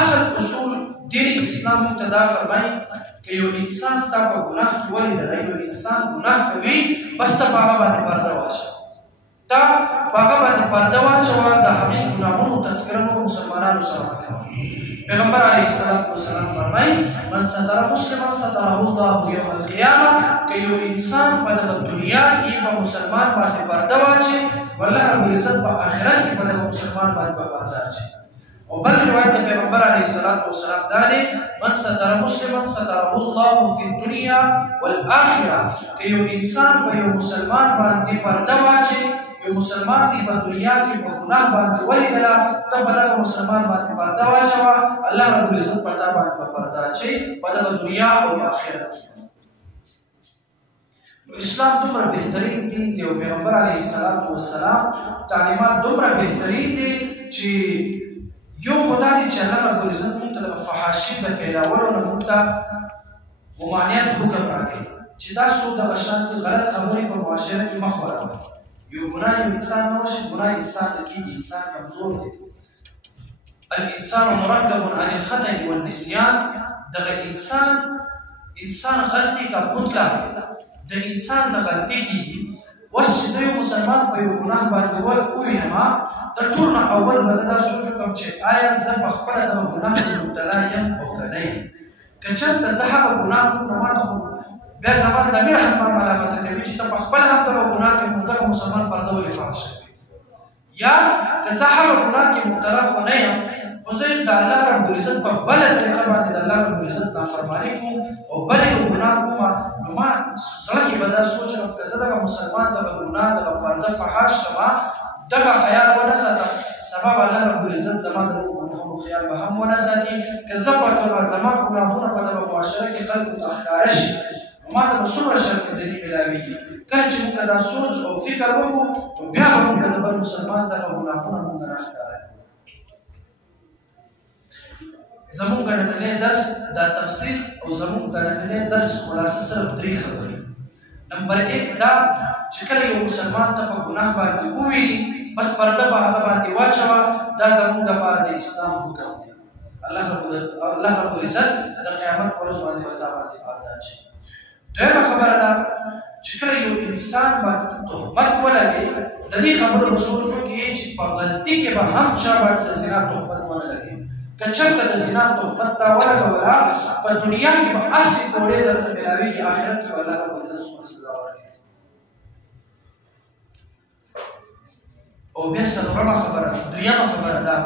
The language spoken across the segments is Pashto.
اصل اصول دین اسلام مقتدا فرمای کہ یو انسان تا په ګناه کې ولې د یو انسان ګناه کوي بس ته هغه باندې پرده واچوه تا هغه باندې پرده واچوه د هغې ګناهونو تذکره نور مسلمانانو سره مه کوه پیغمبر علیه السلام فرمای من ستر مسلما ستره الله یوم القیامه که یو انسان په دغه دنیا کې په مسلمان باندې پرده واچي والله رب العزت په آخرت کې په دغه مسلمان باندې پرده واچي او بل روایت د پیغمبر علیه السلام دا دی من ستر مسلما ستره الله فی الدنیا والآخره که یو انسان په یو مسلمان باندې پرده واچي یو مسلمان دی په دنیا کې په ګناه باندې ولیدله ته په دغه مسلمان باندې پرده واچوه الله رب العزت په تا باندې به پرده اچوي په دغه دنیا او په آخرت کې نو اسلام دومره بهترین دین دی او پیغمبر علیه السلام تعلیمات دومره بهترین دي چې یو خدا دی چې الله رب العزت موږ ته د فحاشي د پیلولو نه موږ ته ممانعت حکم راکوي چې دا څوک دغه شانتې غلط خبرې په معاشره کې مه خوروئ یو ګناه یو انسان نه وشي ګناه انسان نه کېږي انسان کمزور دی الانسان مرکب عن الخطأ والنسیان دغه انسان غلطي کا پتلا دی د انسان نه غلطي کېږي اوس چې زه یو مسلمان په یو ګناه باندې ووینم د ټول نه اول به زه دا سوچ وکړم چې آیا زه په خپله دغه ګناه کې مبتلا یم او که نه یم که چېرته زه هغه ګناه کوم نو ماته خو بیا زما ضمیر هم ما ملامته کوي چې ته په خپله هم دغه ګناه کې نو دغه مسلمان پرده ولې فحش کوي یا که زه هغه ګناه کې مبتلا خو نه یم خو زه د الله رب العزت په بله طریقه باندې د الله رب العزت نافرماني کوم او بلې یو ګناه کوم نو ما زړه کې به دا سوچ کړم که زه دغه مسلمان دغه ګناه دغه پرده فحاش کړم دغه خیال ونه ساته سبب الله رب العزت زما د ګناهونو خیال به هم ونه ساتي که زه په توګه زما ګناهونه په دغه معاشره کې خلکو ته ښکاره شي نو ما ته به څومره شرمندګي میلاویږي کله چې موږ دا سوچ او فکر وکړو نو بیا به موږ د بل مسلمان دغه ګناهونه موږ نه ښکاره کوو زموږ نننی درس دا تفصیل او زموږ د نننی درس خلاصه صرف 3 خبرې نمبر 1 دا چې کله یو مسلمان ته په ګناه باندې وویني بس پرده به هغه باندې واچوه دا زموږ دپاره د اسلام حکم دی الله رب العزت د قیامت په ورځ باندې به تا باندې پرده اچوي دویمه خبره ده چې کله یو انسان باندې تهمت ولګي د دې خبرو به سوچ وکړي چې په غلطي کې به هم چا باندې د زنا تهمت ونه لګي که چېرته د زنا تهمت تا ولګوله په دنیا کې به هسې کوړې درته میلاویږي آخرت کې به الله رب العزت څومره سزا ورکوي او بیا څلورمه خبره درېیمه خبره ده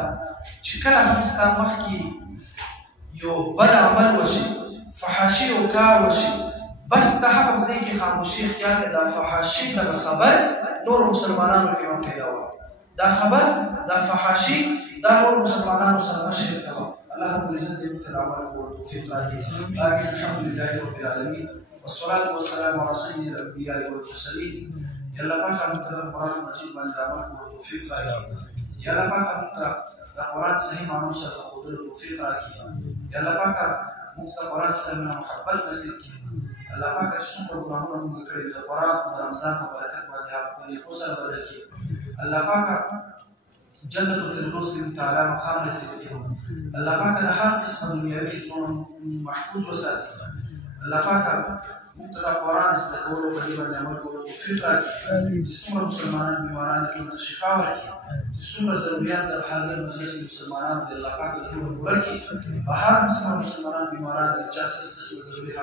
چې کله هم ستا مخکې یو بد عمل وشي فحاشي او کار وشي بس ته هغه ځای کې خاموشي اختیار کړه دا فحاشي دغه خبر نور مسلمانانو کې مه پیلوه دا خبر دا فحاشي دا نور مسلمانانو سره مه شریک کوه الله رب العزت دې موږ ته د عمل کولو توفیق راکړي آمین الحمد لله رب العالمین والصلاة والسلام على سيد الأنبياء والمرسلين یا الله پاک موږ ته د قرآن مجید باندې د عمل کولو توفیق راکړي یا الله پاک موږ ته د قرآن صحیح معنو سره د ښودلو توفیق راکړي یا الله پاک موږ ته د قرآن سره محبت نصیب کړي الله پاک چې څومره ګناهونه موږ کړي د قرآن د رمضان په برکت باندې هغه په نیکو سره بدل کړي الله پاک جنت الفردوس کې تعالی مقام نصیب کړي الله پاک د هر قسم دنیاوي فتنو محفوظ وساتي الله پاک موږ ته د قرآن زده کولو په دې باندې عمل کولو توفیق راکړي چې څومره مسلمانان بیماران دي ټولو ته شفا ورکړي چې څومره ضروریات د حاضر مجلس کې مسلمانانو دي الله پاک ټولو پوره کړي او هر مسلمان بیماران دي چا څه قسم ضروري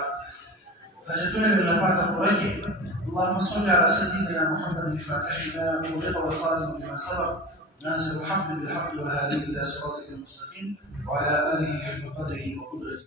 حاجتنا لله پاک پوره کړي اللهم صل على سيدنا محمد الفاتح لما أغلق والخاتم لما سبق ناصر الحق بالحق والهادي إلى صراطك المستقيم وعلى آله حق قدره وقدرته